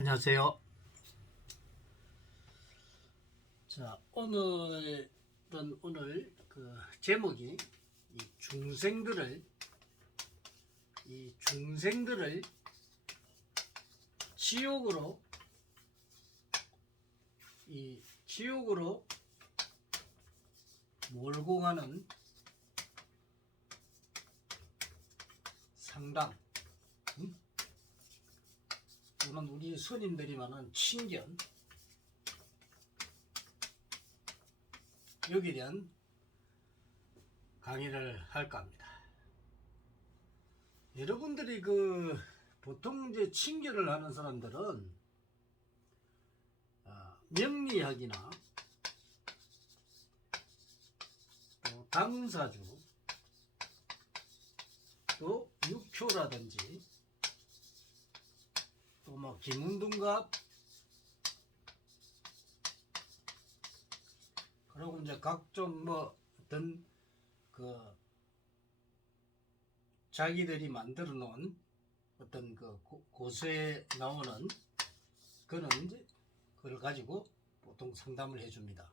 안녕하세요. 자, 오늘 그 제목이 이 중생들을 지옥으로 몰고 가는 상담. 또는 우리 스님들이 말하는 친견, 여기에 대한 강의를 할까 합니다. 여러분들이 보통 이제 친견을 하는 사람들은 명리학이나 또 당사주, 또 육효라든지 또 뭐 김운동갑, 그리고 이제 각종 뭐 어떤 자기들이 만들어 놓은 어떤 고서에 나오는 그런 이제 그걸 가지고 보통 상담을 해줍니다.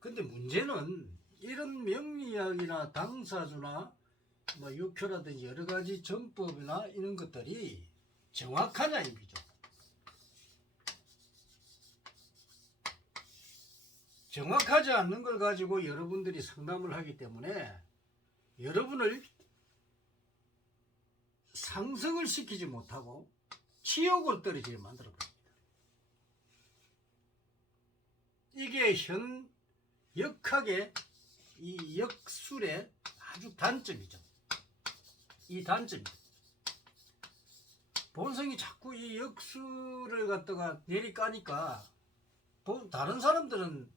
근데 문제는 이런 명리학이나 당사주나 뭐 육효라든지 여러 가지 전법이나 이런 것들이 정확하냐 이거죠. 정확하지 않는 걸 가지고 여러분들이 상담을 하기 때문에 여러분을 상승을 시키지 못하고 지옥으로 떨어지게 만들어 버립니다. 이게 현 역학의 이 역술의 아주 단점이죠. 이 단점이 본성이 자꾸 이 역술을 갖다가 내리까니까 다른 사람들은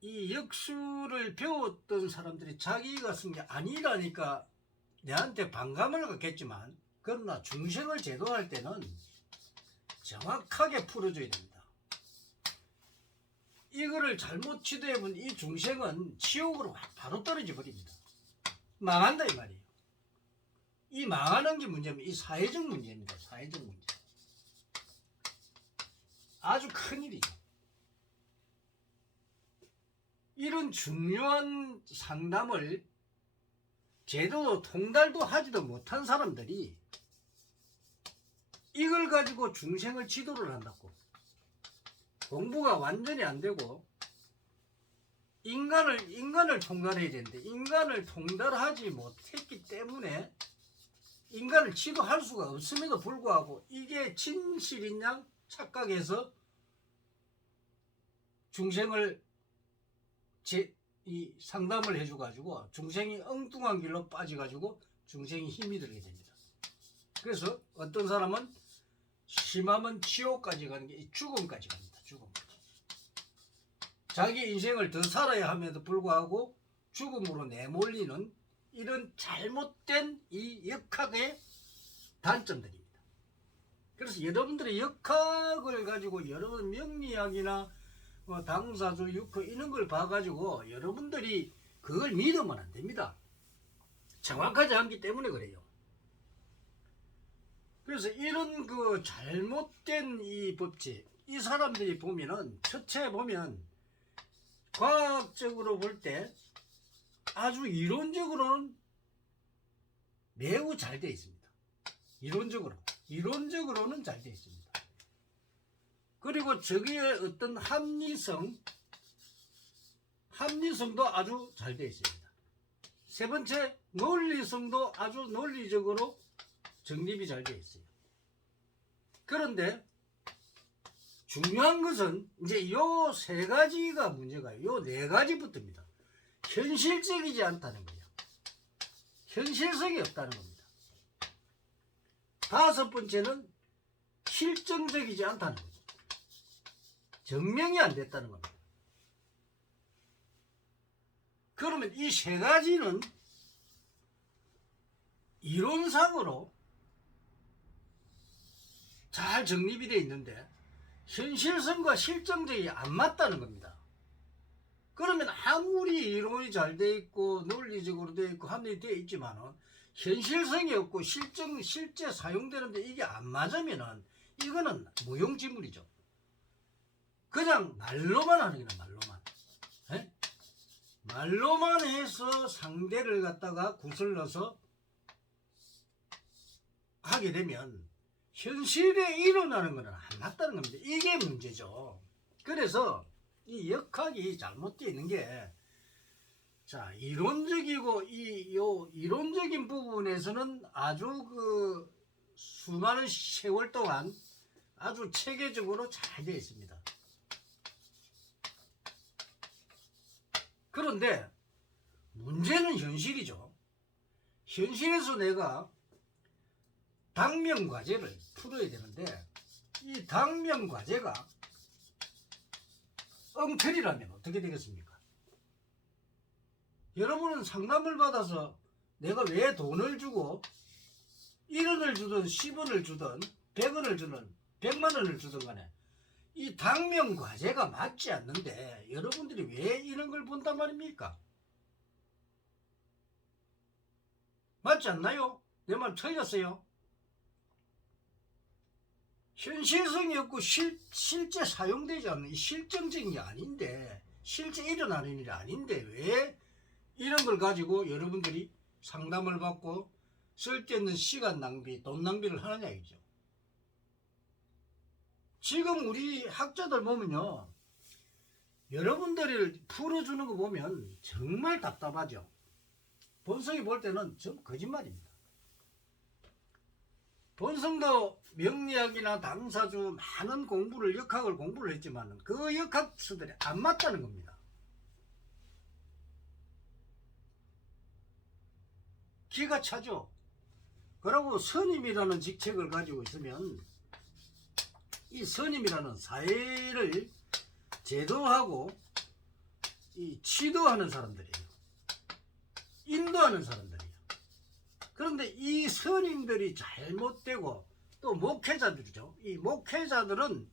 이 역술을 배웠던 사람들이 자기가 쓴 게 아니라니까 내한테 반감을 갖겠지만, 그러나 중생을 제도할 때는 정확하게 풀어줘야 됩니다. 이거를 잘못 지도해본 이 중생은 지옥으로 바로 떨어져 버립니다. 망한다 이 말이에요. 이 망하는 게 문제면 이 사회적 문제입니다. 사회적 문제. 아주 큰일이죠. 이런 중요한 상담을 제대로 통달도 하지도 못한 사람들이 이걸 가지고 중생을 지도를 한다고. 공부가 완전히 안 되고 인간을 통달해야 되는데 인간을 통달하지 못했기 때문에 인간을 지도할 수가 없음에도 불구하고 이게 진실인 양 착각해서 중생을 이 상담을 해줘가지고 중생이 엉뚱한 길로 빠져가지고 중생이 힘이 들게 됩니다. 그래서 어떤 사람은 심하면 지옥까지 가는 게 죽음까지 갑니다. 죽음까지. 자기 인생을 더 살아야 함에도 불구하고 죽음으로 내몰리는 이런 잘못된 이 역학의 단점들입니다. 그래서 여러분들의 역학을 가지고 여러분 명리학이나 당사주, 육효 이런 걸 봐가지고 여러분들이 그걸 믿으면 안 됩니다. 정확하지 않기 때문에 그래요. 그래서 이런 잘못된 이 법칙, 이 사람들이 보면은 첫째 보면 과학적으로 볼 때 아주 이론적으로는 매우 잘 되어 있습니다. 이론적으로는 잘 되어 있습니다. 그리고 저기에 어떤 합리성도 아주 잘 되어 있습니다. 세 번째, 논리성도 아주 논리적으로 정립이 잘 되어 있어요. 그런데 중요한 것은 이제 요 세 가지가 문제가 요 네 가지부터입니다. 현실적이지 않다는 거예요. 현실성이 없다는 겁니다. 다섯 번째는 실정적이지 않다는 거죠. 증명이 안 됐다는 겁니다. 그러면 이 세 가지는 이론상으로 잘 정립이 되어 있는데 현실성과 실정적이 안 맞다는 겁니다. 그러면 아무리 이론이 잘 되어 있고 논리적으로 되어 있고 합리되어 있지만은 현실성이 없고 실제 사용되는데 이게 안 맞으면은 이거는 무용지물이죠. 그냥 말로만 하는 거는 말로만. 에? 말로만 해서 상대를 갖다가 구슬러서 하게 되면 현실에 일어나는 거는 안 맞다는 겁니다. 이게 문제죠. 그래서 이 역학이 잘못되어 있는 게, 자, 이론적이고 이론적인 부분에서는 아주 그 수많은 세월 동안 아주 체계적으로 잘 되어 있습니다. 그런데 문제는 현실이죠. 현실에서 내가 당면 과제를 풀어야 되는데 이 당면 과제가 엉터리라면 어떻게 되겠습니까? 여러분은 상담을 받아서 내가 왜 돈을 주고 1원을 주든 10원을 주든 100원을 주든 100만 원을 주든 간에 이 당면 과제가 맞지 않는데 여러분들이 왜 이런 걸 본단 말입니까? 맞지 않나요? 내 말 틀렸어요? 현실성이 없고 실제 사용되지 않는 실정적인 게 아닌데, 실제 일어나는 일이 아닌데 왜 이런 걸 가지고 여러분들이 상담을 받고 쓸데없는 시간 낭비, 돈 낭비를 하느냐 이죠. 지금 우리 학자들 보면요, 여러분들을 풀어주는 거 보면 정말 답답하죠. 본성이 볼 때는 좀 거짓말입니다. 본성도 명리학이나 당사주 많은 공부를, 역학을 공부를 했지만 그 역학서들이 안 맞다는 겁니다. 기가 차죠. 그리고 선임이라는 직책을 가지고 있으면 이 선임이라는 사회를 제도하고 이 지도하는 사람들이에요. 인도하는 사람들이에요. 그런데 이 선임들이 잘못되고 또 목회자들이죠. 이 목회자들은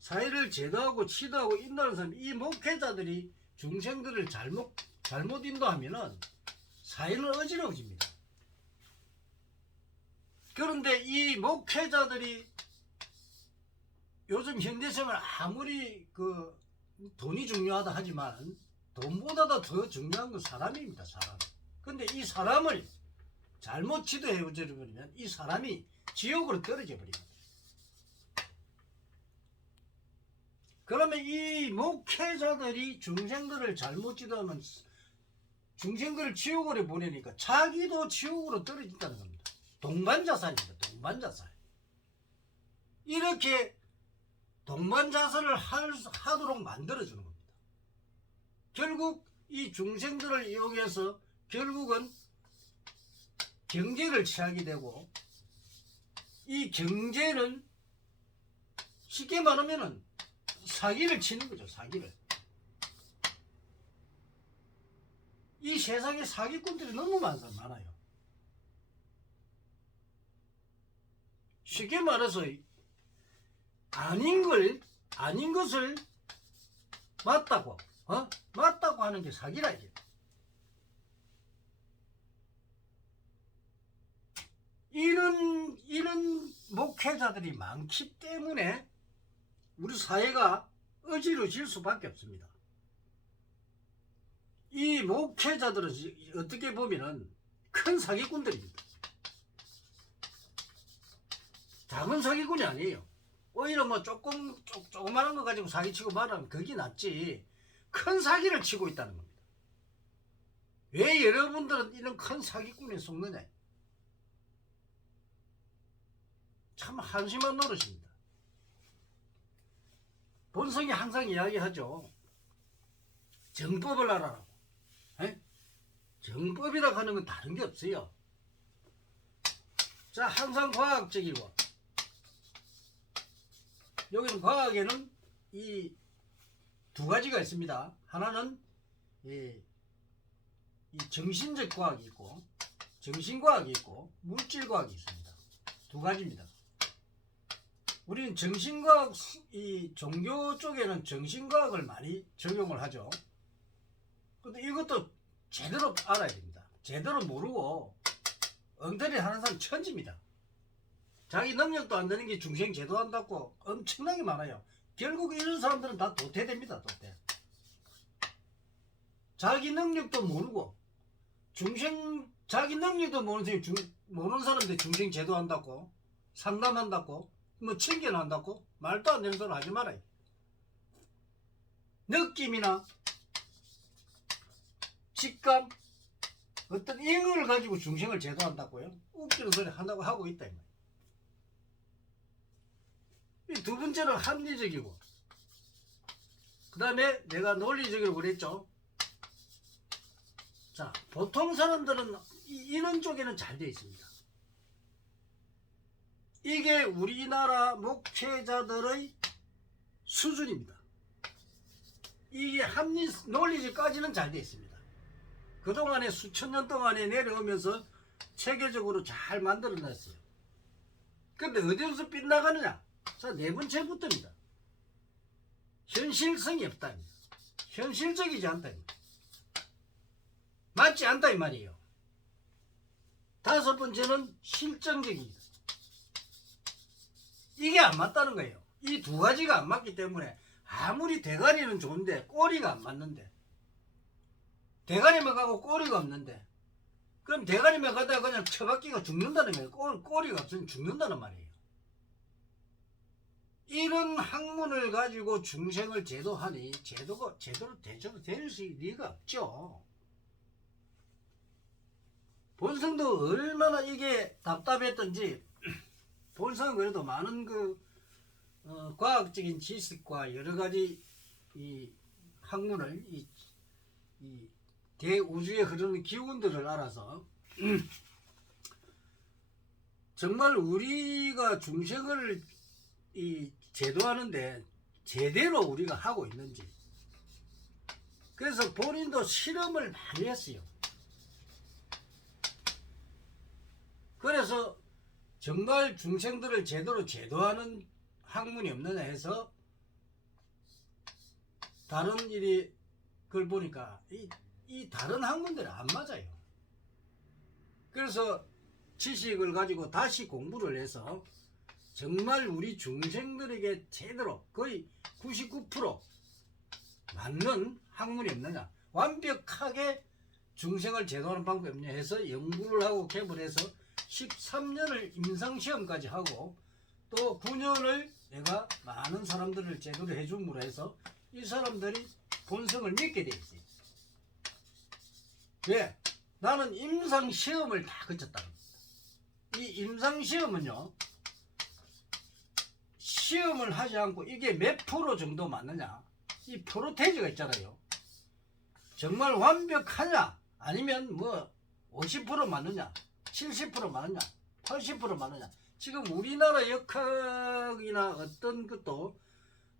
사회를 제도하고 지도하고 인도하는 사람, 이 목회자들이 중생들을 잘못 인도하면은 사회는 어지러워집니다. 그런데 이 목회자들이 요즘 현대생을 아무리 그 돈이 중요하다 하지만 돈보다도 더 중요한 건 사람입니다. 사람. 근데 이 사람을 잘못 지도해 버리면 이 사람이 지옥으로 떨어져 버립니다. 그러면 이 목회자들이 중생들을 잘못 지도하면 중생들을 지옥으로 보내니까 자기도 지옥으로 떨어진다는 겁니다. 동반자살입니다. 동반자살. 이렇게 동반자살을 하도록 만들어주는 겁니다. 결국 이 중생들을 이용해서 결국은 경제를 취하게 되고, 이 경제는 쉽게 말하면은 사기를 치는 거죠. 사기를. 이 세상에 사기꾼들이 너무 많아요. 쉽게 말해서 아닌 것을 맞다고 하는 게 사기라 이게. 이런 목회자들이 많기 때문에 우리 사회가 어지러질 수밖에 없습니다. 이 목회자들은 어떻게 보면은 큰 사기꾼들입니다. 작은 사기꾼이 아니에요. 오히려 뭐 조그마한 거 가지고 사기치고 말하면 그게 낫지, 큰 사기를 치고 있다는 겁니다. 왜 여러분들은 이런 큰 사기꾼에 속느냐? 참 한심한 노릇입니다. 본성이 항상 이야기하죠. 정법을 알아라고. 정법이라고 하는 건 다른 게 없어요. 자, 항상 과학적이고, 여기는 과학에는 이 두 가지가 있습니다. 하나는 이 정신적 과학이 있고, 정신과학이 있고, 물질과학이 있습니다. 두 가지입니다. 우리는 정신과학, 이 종교 쪽에는 정신과학을 많이 적용을 하죠. 근데 이것도 제대로 알아야 됩니다. 제대로 모르고 엉터리 하는 사람 천지입니다. 자기 능력도 안 되는 게 중생 제도한다고 엄청나게 많아요. 결국 이런 사람들은 다 도태됩니다. 도태. 자기 능력도 모르고 중생 자기 능력도 모르는 사람들 중생 제도한다고 상담한다고 뭐 챙겨난다고 말도 안 되는 소리 하지 말아요. 느낌이나 직감 어떤 인을 가지고 중생을 제도한다고요? 웃기는 소리 한다고 하고 있다. 이 두 번째는 합리적이고 그 다음에 내가 논리적이라고 그랬죠. 자, 보통 사람들은 이런 쪽에는 잘 되어 있습니다. 이게 우리나라 목회자들의 수준입니다. 이게 논리적까지는 잘 되어 있습니다. 그동안에 수천 년 동안에 내려오면서 체계적으로 잘 만들어놨어요. 근데 어디서 빗나가느냐? 자, 네 번째부터입니다. 현실성이 없다. 현실적이지 않다. 맞지 않다 이 말이에요. 다섯 번째는 실정적입니다. 이게 안 맞다는 거예요. 이 두 가지가 안 맞기 때문에 아무리 대가리는 좋은데 꼬리가 안 맞는데 대가리만 가고 꼬리가 없는데 그럼 대가리만 가다가 그냥 처박기가 죽는다는 거예요. 꼬리가 없으면 죽는다는 말이에요. 이런 학문을 가지고 중생을 제도하니 제도로 될 리가 없죠. 본성도 얼마나 이게 답답했던지 본성은 그래도 많은 과학적인 지식과 여러 가지 이 학문을 이 대우주에 흐르는 기운들을 알아서 정말 우리가 중생을 제도하는데 제대로 우리가 하고 있는지 그래서 본인도 실험을 많이 했어요. 그래서 정말 중생들을 제대로 제도하는 학문이 없느냐 해서 다른 일이 그걸 보니까 이 다른 학문들이 안 맞아요. 그래서 지식을 가지고 다시 공부를 해서 정말 우리 중생들에게 제대로 거의 99% 맞는 학문이 없느냐 완벽하게 중생을 제도하는 방법이 없냐 해서 연구를 하고 개발해서 13년을 임상시험까지 하고 또 9년을 내가 많은 사람들을 제대로 해줌으로 해서 이 사람들이 본성을 믿게 돼 있어요. 왜? 나는 임상시험을 다 거쳤다. 이 임상시험은요 시험을 하지 않고 이게 몇 프로 정도 맞느냐 이 프로테이지가 있잖아요. 정말 완벽하냐 아니면 뭐 50% 맞느냐 70% 맞느냐 80% 맞느냐 지금 우리나라 역학이나 어떤 것도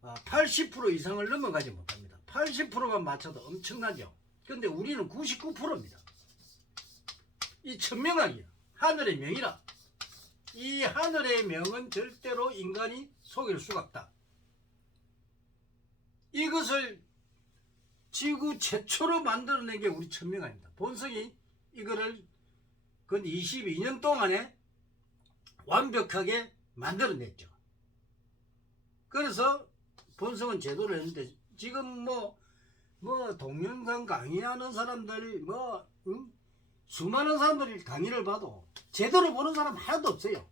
80% 이상을 넘어가지 못합니다. 80%만 맞춰도 엄청나죠. 근데 우리는 99%입니다. 이 천명학이야. 하늘의 명이라. 이 하늘의 명은 절대로 인간이 속일 수가 없다. 이것을 지구 최초로 만들어낸 게 우리 천명학입니다. 본성이 이거를 근 22년 동안에 완벽하게 만들어냈죠. 그래서 본성은 제도를 했는데 지금 뭐 동영상 강의하는 사람들이 수많은 사람들이 강의를 봐도 제대로 보는 사람 하나도 없어요.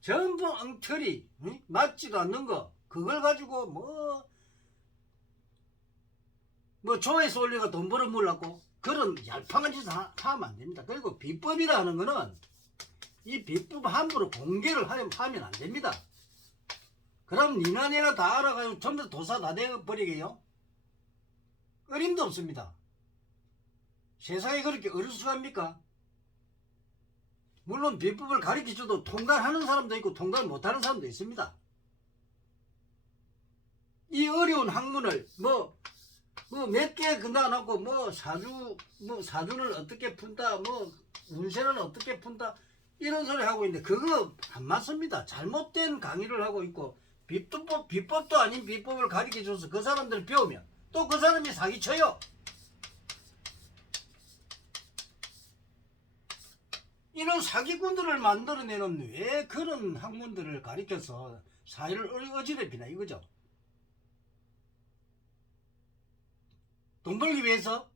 전부 엉터리 맞지도 않는 거 그걸 가지고 뭐 조회수 올리고 돈 벌어먹으려고 그런 얄팍한 짓을 하면 안 됩니다. 그리고 비법이라는 거는 이 비법 함부로 공개를 하면 안 됩니다. 그럼 니나니나 다 알아가지고 전부 다 도사 다 되어버리게요? 어림도 없습니다. 세상에 그렇게 어려울 수가 합니까? 물론 비법을 가르쳐줘도 통달하는 사람도 있고 통달 못하는 사람도 있습니다. 이 어려운 학문을 몇 개 끝나놓고 사주를 어떻게 푼다 운세는 어떻게 푼다 이런 소리 하고 있는데 그거 안 맞습니다. 잘못된 강의를 하고 있고 비법도 아닌 비법을 가르쳐줘서 그 사람들 배우면 또 그 사람이 사기쳐요. 이런 사기꾼들을 만들어내는 왜 그런 학문들을 가리켜서 사회를 어지럽히나 이거죠. 돈 벌기 위해서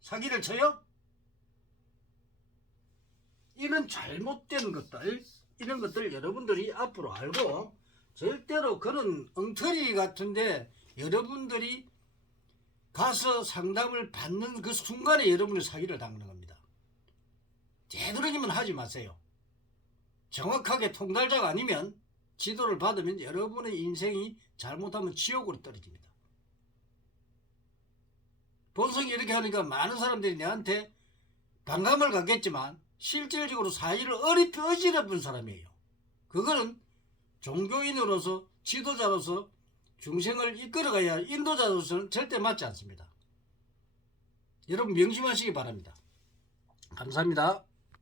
사기를 쳐요? 이런 잘못된 것들, 이런 것들 여러분들이 앞으로 알고 절대로 그런 엉터리 같은데 여러분들이 가서 상담을 받는 그 순간에 여러분의 사기를 당하는 겁니다. 되도록이면 하지 마세요. 정확하게 통달자가 아니면 지도를 받으면 여러분의 인생이 잘못하면 지옥으로 떨어집니다. 본성이 이렇게 하니까 많은 사람들이 내한테 반감을 갖겠지만 실질적으로 사회를 어지럽힌 사람이에요. 그거는 종교인으로서 지도자로서 중생을 이끌어가야 할 인도자로서는 절대 맞지 않습니다. 여러분 명심하시기 바랍니다. 감사합니다.